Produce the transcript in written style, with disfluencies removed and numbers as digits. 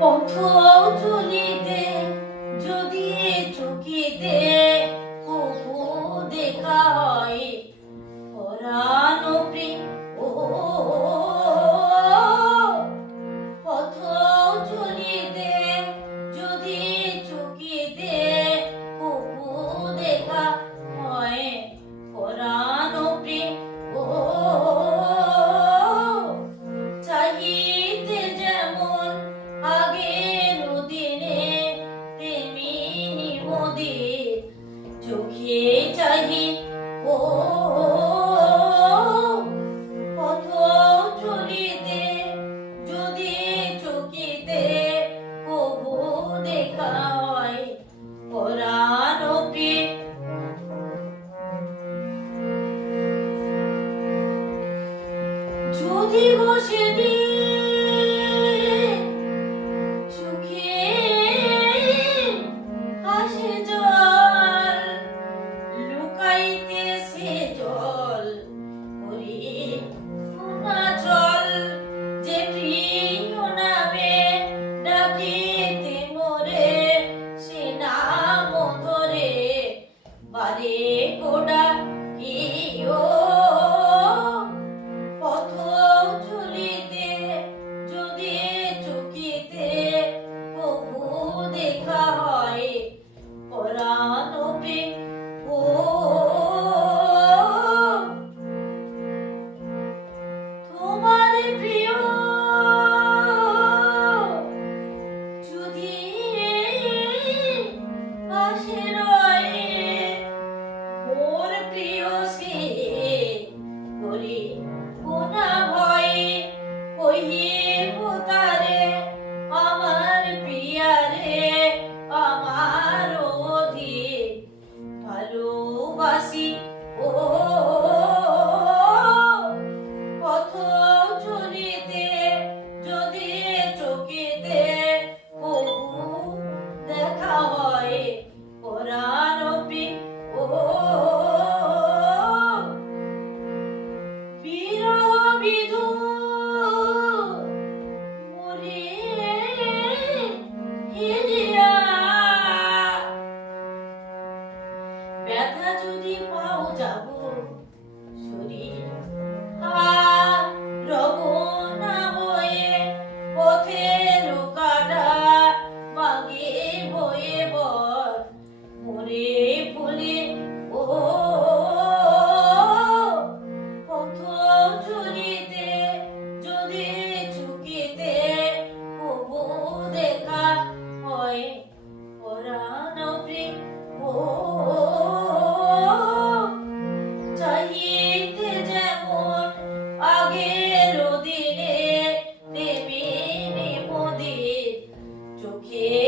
পথ চলিতে যদি চকিতে কবু দেখা হয় পরানো প্রেম ও পথ চলিতে যদি চকিতে কবু দেখা হয় পরানো প্রেম ও চাহিতে যেমন আগের দিনে তেমনি মোদের চোখে চাহি ও পথ চলিতে যদি চকিতে কবু দেখা হয় পরানো প্রেম যদি গো সেদিন চোখে আসে জল লুকাইতে সে জল ওরে সোনা জল যে প্রিয় নামে ডাকিতে মোরে সে নাম ধরে বারে কোডা ইও পথ চলিতে যদি চকিতে কবু দেখা হয় পরানো প্রেম ও তোমার প্রিয় যদি পাশে রয়ে মোর প্রিয় সে করি কোনা ভয়ে কহিব তারে আমার প্রিয়ারে আমার অধিক ভালোবাসি ও পথ চলিতে যদি চকিতে কবু দেখা হয় পরানো প্রেম ও বিরহ বিধূর মোরে হেরিয়া ব্যথা যদি পাও যাব শরীর আর রব না বয়ে পথের কাটা মাগে বয়ে বর মোরে ফুলে ও পথ চলিতে যদি চকিতে কবু দেখা হয় পরানো প্রেম ও চাহিতে যেমন আগের দিনে তেমনি মোদের চোখে